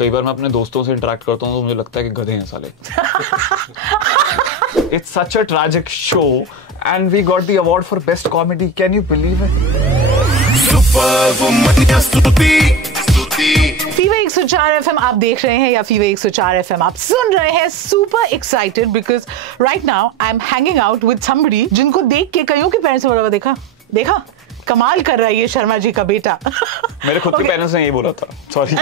कई बार मैं अपने दोस्तों से इंटरेक्ट करता हूँ तो मुझे लगता है कि गधे हैं साले. It's such a tragic show and we got the award for best comedy. Can you believe it? Fever 104 FM आप देख रहे हैं या फीवर 104 FM आप सुन रहे हैं. Super excited because right now I am hanging out with somebody जिनको देख के कईयों के पेरेंट्स ने बोला देखा कमाल कर रहा है ये शर्मा जी का बेटा. मेरे खुद के पेरेंट्स ने यही बोला था. Sorry.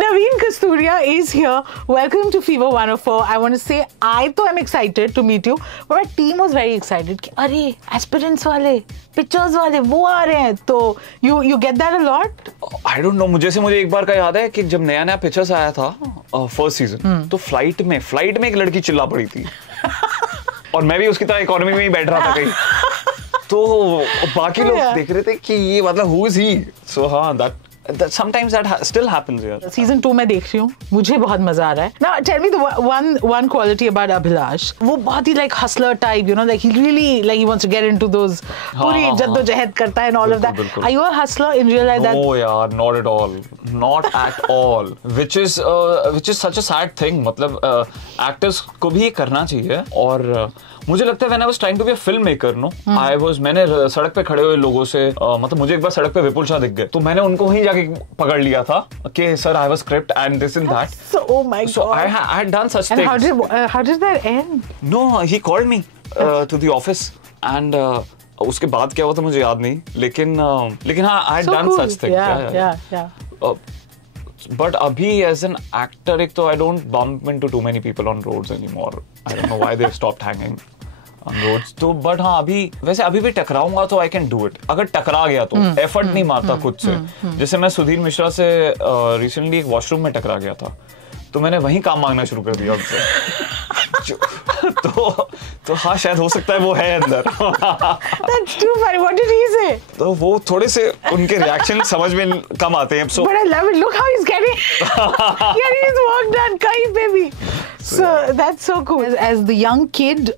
Naveen Kasturia is here. Welcome to Fever 104. I want to say I तो am excited to meet you, but our team was very excited कि अरे aspirants वाले, pictures वाले वो आ रहे हैं. तो you get that a lot? I don't know. मुझे एक बार का याद है कि जब नया पिक्चर्स आया था फर्स्ट सीजन तो फ्लाइट में एक लड़की चिल्ला पड़ी थी और मैं भी उसकी तरह इकोनॉमी में ही बैठ रहा था कहीं. तो बाकी लोग देख रहे थे कि ये मतलब who is he? So हाँ, that sometimes that still happens here. Season 2 मैं देख रही हूँ, मुझे बहुत मजा आ रहा है. Now tell me the one quality about Abhilash. वो बहुत ही like hustler type, you know, like he really like he wants to get into those पूरी जद्दोजहद करता है and all of that. Are you a hustler in real life? No यार, not at all. Not at all. Which is such a sad thing. मतलब actors को भी ये करना चाहिए. और मुझे लगता है when I was trying to be a filmmaker, no, मैंने सड़क पे खड़े हुए लोगों से मतलब मुझे एक बार सड़क पे विपुल शाह दिख गए तो मैंने उनको वहीं जाके पकड़ लिया था कि sir I have a script and this and that. Oh my God. So I had done such things. And how did that end? No, he called me to the office and उसके बाद क्या हुआ था मुझे याद नहीं लेकिन हाँ I had done such things. Yeah. But अभी as an actor एक तो I don't bump into too many people on roads anymore. I don't know why they've stopped hanging on roads. तो but हाँ अभी भी टकराऊंगा तो I can do it. अगर टकरा गया तो effort नहीं मारता खुद से. जैसे मैं सुधीर मिश्रा से recently एक वॉशरूम में टकरा गया था तो मैंने वहीं काम मांगना शुरू कर दिया उनसे. तो हाँ शायद हो सकता है वो है अंदर. That's too funny. What did he say? तो वो थोड़े से उनके रिएक्शन समझ में कम आते हैं. So but I love it. Look how he's getting his work done कहीं पे भी. So that's so cool. As the young kid,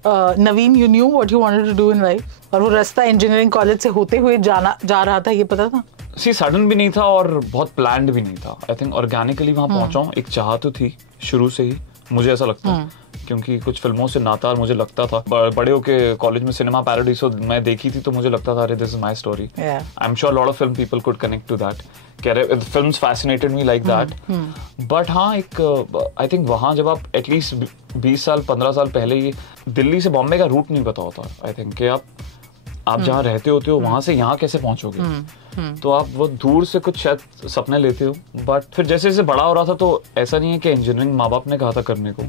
Naveen, you knew what you wanted to do in life. और वो रास्ता इंजीनियरिंग कॉलेज से होते हुए जा रहा था ये पता था? सी सडन भी नहीं था और बहुत प्लान्ड भी नहीं था. आई थिंक ऑर्गेनिकली वहाँ पहुंचा हूँ. एक चाह तो थी शुरू से ही मुझे ऐसा लगता है क्योंकि कुछ फिल्मों से नाता और मुझे लगता था बड़े होके कॉलेज में सिनेमा पैराडाइज मैं देखी थी तो मुझे लगता था अरे this is my story. I am sure lot of film people could connect to that. Films fascinated me like that. But हाँ एक आई थिंक वहाँ जब आप एटलीस्ट 20 साल 15 साल पहले ये दिल्ली से बॉम्बे का रूट नहीं पता होता. आई थिंक कि आप जहाँ रहते होते हो वहां से यहाँ कैसे पहुंचोगे. तो आप वो दूर से कुछ शायद सपने लेते हो. बट फिर जैसे जैसे बड़ा हो रहा था तो ऐसा नहीं है कि इंजीनियरिंग माँ बाप ने कहा था करने को.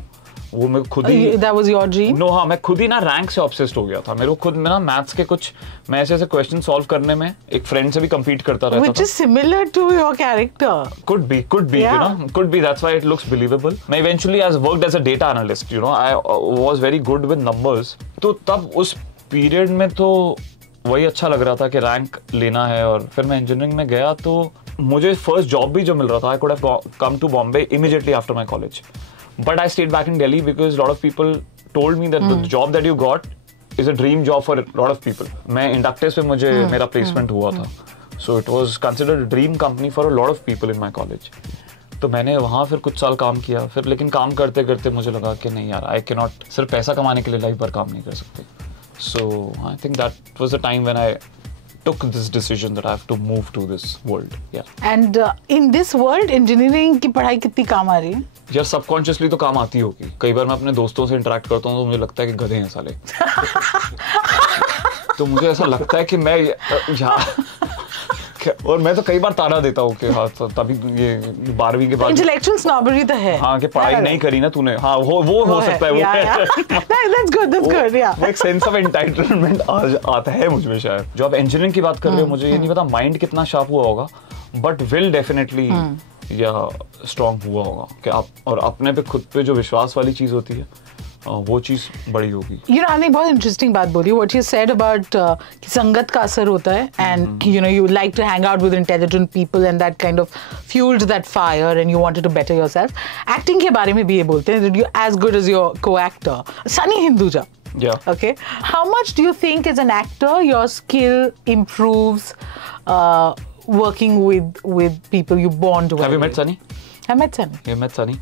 वो मैं खुद ही That was your dream? No, हाँ मैं खुद ही ना रैंक से ऑब्सेस्ड हो गया था. मेरे को खुद में ना मैथ्स के कुछ मैं ऐसे क्वेश्चन सॉल्व करने में एक फ्रेंड से भी कम्पीट करता रहता था. Which is similar to your character. Could be, you know, could be. That's why it looks believable. मैं eventually worked as a data analyst. You know, I was very good with numbers. तो तब उस period में तो वही अच्छा लग रहा था कि रैंक लेना है. और फिर मैं इंजीनियरिंग में गया तो मुझे फर्स्ट जॉब भी जो मिल रहा था I could have come to Bombay immediately after my college. But I stayed back in Delhi because a lot of people told me that the job that you got is a dream job for a lot of people. मैं Inductis पे मुझे मेरा placement हुआ था. So it was considered a dream company for a lot of people in my college. तो मैंने वहाँ फिर कुछ साल काम किया. फिर लेकिन काम करते करते मुझे लगा कि नहीं यार I cannot सिर्फ पैसा कमाने के लिए लाइफ भर काम नहीं कर सकते. So I think that was the time when I took this decision that I have to move to this world. Yeah. And in this world, engineering की पढ़ाई कितनी काम आ रही है? यार सबकॉन्शियसली तो काम आती होगी. कई बार मैं अपने दोस्तों से इंटरेक्ट करता हूँ तो मुझे लगता है कि गधे हैं साले. तो मुझे ऐसा लगता है कि मैं और मैं तो कई बार ताना देता हूँ कि हाँ तभी ये 12वीं के बाद इंटेलेक्चुअल स्नॉबरी तो है. हाँ कि पढ़ाई नहीं करी ना तूने. हाँ वो हो सकता है. वो That's good. वो एक सेंस ऑफ एंटाइटलमेंट आता है मुझ में शायद. जो आप इंजीनियरिंग की बात कर रहे हो मुझे ये नहीं पता माइंड कितना शार्प हुआ होगा बट विल डेफिनेटली या स्ट्रॉन्ग हुआ होगा कि आप और अपने पे खुद पे जो विश्वास वाली चीज होती है वो चीज बड़ी होगी. You know, आपने बहुत इंटरेस्टिंग बात बोली. What you said about कि संगत का असर होता है and you know you like to hang out with intelligent people and that kind of fueled that fire and you wanted to better yourself. Acting के बारे में भी ये बोलते हैं that you're as good as your co-actor Sunny Hinduja. Yeah. Okay. How much do you think as an actor your skill improves working with people you bond with? Have you met Sunny? I met Sunny. You met Sunny.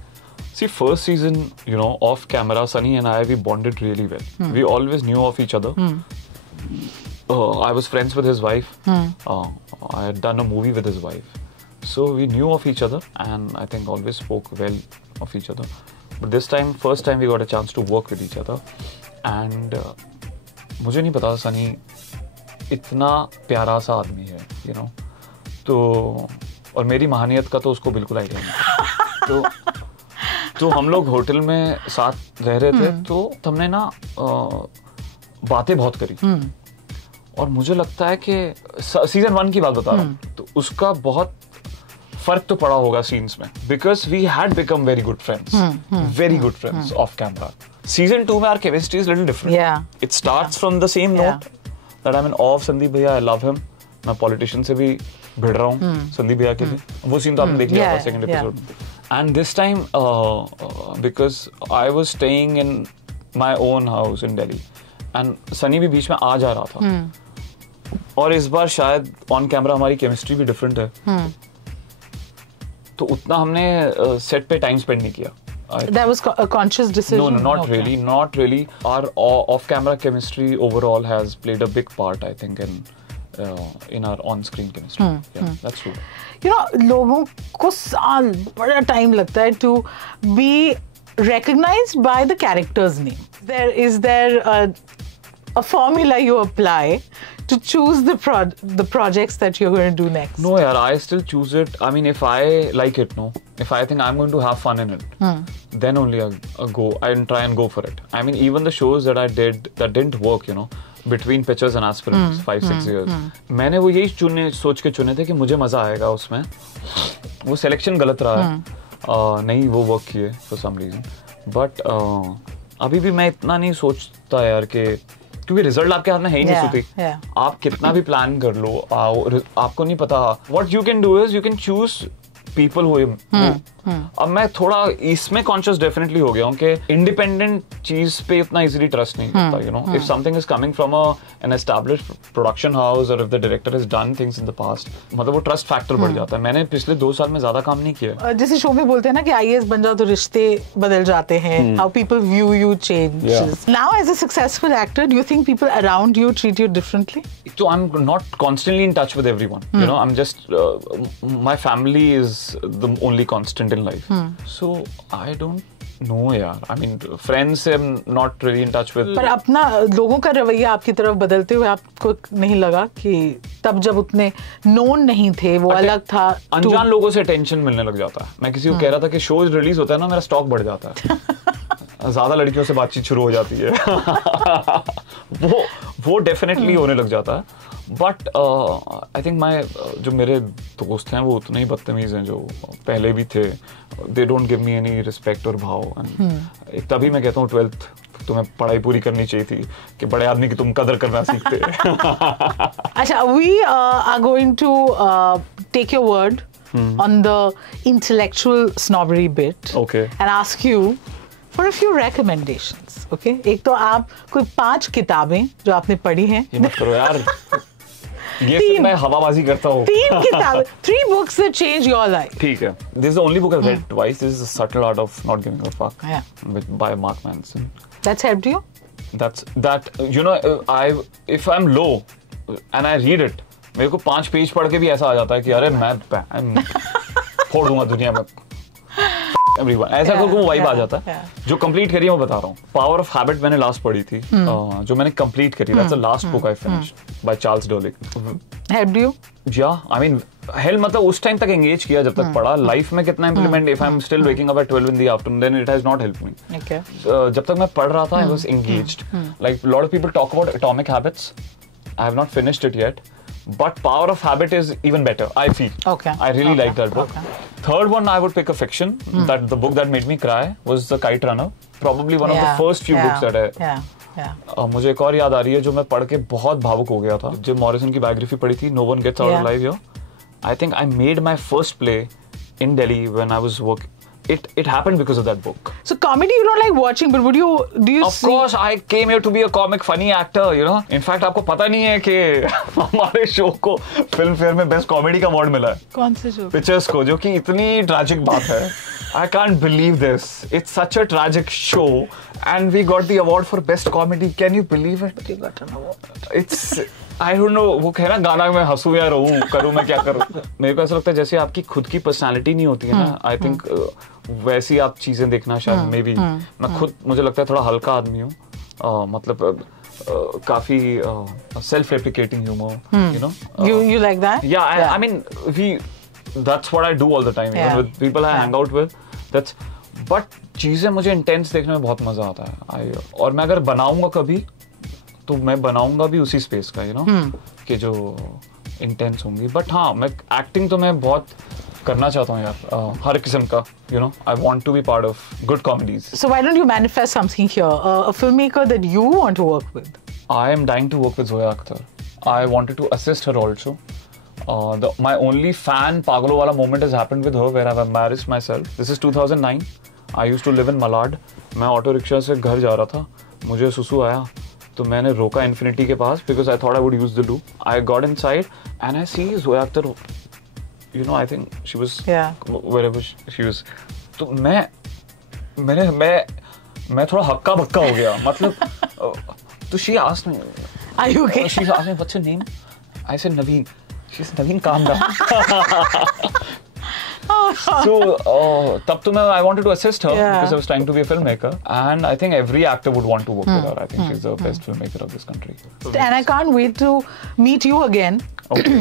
See, first season, you know, off camera, Sunny and I, we bonded really well. We always knew of each other. I was friends with his wife. I had done a movie with his wife. So we knew of each other and I think always spoke well of each other. But this time, first time we got a chance to work with each other. And मुझे नहीं पता सनी इतना प्यारा सा आदमी है, you know. तो और मेरी महानियत का तो उसको बिल्कुल आइडिया नहीं था. तो हम लोग होटल में साथ रह रहे थे तो हमने ना बातें बहुत करी. और मुझे लगता है कि सीजन 1 की बात बता रहा हूँ तो उसका बहुत फर्क तो पड़ा होगा सीन्स में, because we had become very good friends off camera. Season 2 में our chemistry is little different. It starts from the same note that I am in of Sandeep bhaiya, I love him. मैं पॉलिटिशियन से भी भिड़ रहा हूँ संदीप भैया के लिए. वो सीन तो आपने देख लिया था सेकंड एपिसोड में. And this time because I was staying in my own house in Delhi and Sunny भी बीच में आ जा रहा था. और इस बार शायद ऑन कैमरा हमारी केमिस्ट्री भी डिफरेंट है, तो उतना हमने सेट पे टाइम स्पेंड नहीं किया. That was a conscious decision? No, not really. Our off-camera chemistry overall has played a big part, I think, in our on-screen chemistry. That's true. You know, लोगों को साल बड़ा टाइम लगता है to be recognized by the character's name. Is there a formula you apply to choose the projects that you're going to do next? No, yaar, I still choose it. I mean, if I like it, no. If I think I'm going to have fun in it, then only I go and try and go for it. I mean, even the shows that I did that didn't work, you know, between pitchers and aspirants, 5-6 years. मैंने वो यही सोच के चुने थे कि मुझे मजा आएगा उसमें. वो सिलेक्शन गलत रहा है, नहीं वो वर्क किए for some reason. But अभी भी मैं इतना नहीं सोचता यार कि क्योंकि रिजल्ट आपके हाथ में है ही नहीं सुती. आप कितना भी प्लान कर लो, आपको नहीं पता. What you can do is you can choose people who अब मैं थोड़ा इसमें कॉन्शियस डेफिनेटली हो गया हूँ कि इंडिपेंडेंट चीज पे उतना इजीली ट्रस्ट नहीं करता. You know, if something is coming from an established production house और if the director has done things in the past, मतलब वो ट्रस्ट फैक्टर बढ़ जाता है. मैंने पिछले 2 साल में ज्यादा काम नहीं किया. जैसे शो में बोलते हैं ना कि आईएएस बन जाओ तो रिश्ते बदल जाते हैं. How people view you changes. Now as a successful actor, do you think people around you treat you differently? So I'm not constantly in touch with everyone. You know, I'm just my family is the only constant in life. So I don't know, yaar. I mean, friends I'm not really in touch with. पर अपना लोगों का रवैया आपकी तरफ बदलते हुए आपको नहीं लगा कि तब जब उतने नोन नहीं थे, वो अलग था? अनजान लोगों से टेंशन मिलने लग जाता है. मैं किसी को कह रहा था कि शोज रिलीज होता है ना, मेरा स्टॉक बढ़ जाता है. ज्यादा लड़कियों से बातचीत शुरू हो जाती है. वो डेफिनेटली होने लग जाता है. बट आई थिंक जो मेरे दोस्त हैं वो उतने ही बदतमीज हैं जो पहले भी थे. They don't give me any respect और भाव. तभी मैं कहता हूँ 12th तुम्हें पढ़ाई पूरी करनी चाहिए थी कि बड़े आदमी की तुम कदर करना सीखते. अच्छा, we are going to take your word on the intellectual snobbery bit. Okay. And ask you for a few recommendations. Okay? एक तो आप कोई 5 किताबें जो आपने पढ़ी हैं. ये मत करो यार. ये मैं हवाबाजी करता हूँ. 3 किताबें, 3 books that changed your life. ठीक है. This is the only book I've read twice. This is The Subtle Art of Not Giving a Fuck. Yeah. By Mark Manson. That's helped you? You know, if I'm low and I read it, मेरे को 5 page पढ़ के भी ऐसा आ जाता है कि अरे मैं फोड़ दूंगा दुनिया में everyone. ऐसा को वाइब आ जाता है. जो कंप्लीट करी है वो बता रहा हूँ. पावर ऑफ हैबिट मैंने लास्ट पढ़ी थी, जो मैंने कंप्लीट करी. That's the last book I finished by Charles Duhigg. Helped you? या आई मीन हेल्प मतलब उस टाइम तक एंगेज किया जब तक पढ़ा. लाइफ में कितना implement, if I am still waking up at 12 in the afternoon, then it has not helped me. Okay. जब तक मैं पढ़ रहा था I was engaged. Like lot of people talk about atomic habits. I have not finished it yet, but Power of Habit is even better, I feel. Okay. I really like that book. Third one, I would pick a fiction. That the book that made me cry was The Kite Runner. Probably one of the first few books that I. मुझे एक और याद आ रही है जो मैं पढ़ के बहुत भावुक हो गया था. जिम मॉरिसन की बायोग्राफी पढ़ी थी, No One Gets Out Alive Here. I think I made my first play in Delhi when I was it happened because of that book. So comedy you don't like watching, but do you Of course, I came here to be a comic funny actor, you know. In fact, आपको पता नहीं है कि हमारे show को film fair में best comedy का award मिला है. कौन से शो? पिक्चर्स को, जो कि इतनी ट्रैजिक बात है. I can't believe this. It's such a tragic show, and we got the award for best comedy. Can you believe it? You got an award. It's I don't know. वो कहना गाना मैं हंसूं या रोऊं, करूं मैं क्या करूं. मेरे को ऐसा लगता है जैसे आपकी खुद की पर्सनालिटी नहीं होती है ना. I think वैसी आप चीजें देखना शायद मे बी. मैं खुद मुझे लगता है थोड़ा हल्का आदमी हूँ. मतलब काफी self replicating humour, you know. You like that? Yeah, I mean that's what I do all the time. Yeah. Even with people I hang out with. But चीजें मुझे इंटेंस देखने में बहुत मजा आता है. और मैं अगर बनाऊंगा कभी तो मैं बनाऊंगा भी उसी स्पेस का, you know, कि जो इंटेंस होंगी. बट हाँ, मैं एक्टिंग तो मैं बहुत करना चाहता हूँ यार, हर किस्म का, you know. I want to be part of good comedies. So why don't you manifest something here, a filmmaker that you want to work with? I am dying to work with Zoya Akhtar. I wanted to assist her also. My only fan pagalo wala moment has happened with her where I've embarrassed myself. This is 2009. I used to live in Malad. मैं auto rickshaw से घर जा रहा था, मुझे सुसु आया तो मैंने रोका इन्फिनिटी के पास because I thought I would use the loo. I got inside and I see Zoya Akhtar, you know, I think she was wherever she was. तो मैं थोड़ा हक्का बक्का हो गया. मतलब तो she asked me, are you okay? She asked me, what's your name? I said Naveen. She said, Naveen, calm down. So तब तो I wanted to assist her because I was trying to be a filmmaker, and I think every actor would want to work with her. I think she's the best filmmaker of this country. And I can't wait to meet you again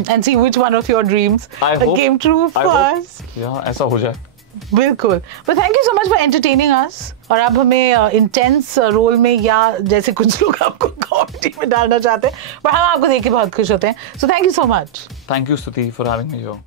and see which one of your dreams came true first. Yeah, ऐसा हो जाए. बिल्कुल. But thank you so much for entertaining us. और आप हमें intense role में या जैसे कुछ लोग आपको कॉमेडी में डालना चाहते हैं, पर हम आपको देख के बहुत खुश होते हैं. So thank you so much. Thank you, Stuti, for having me here.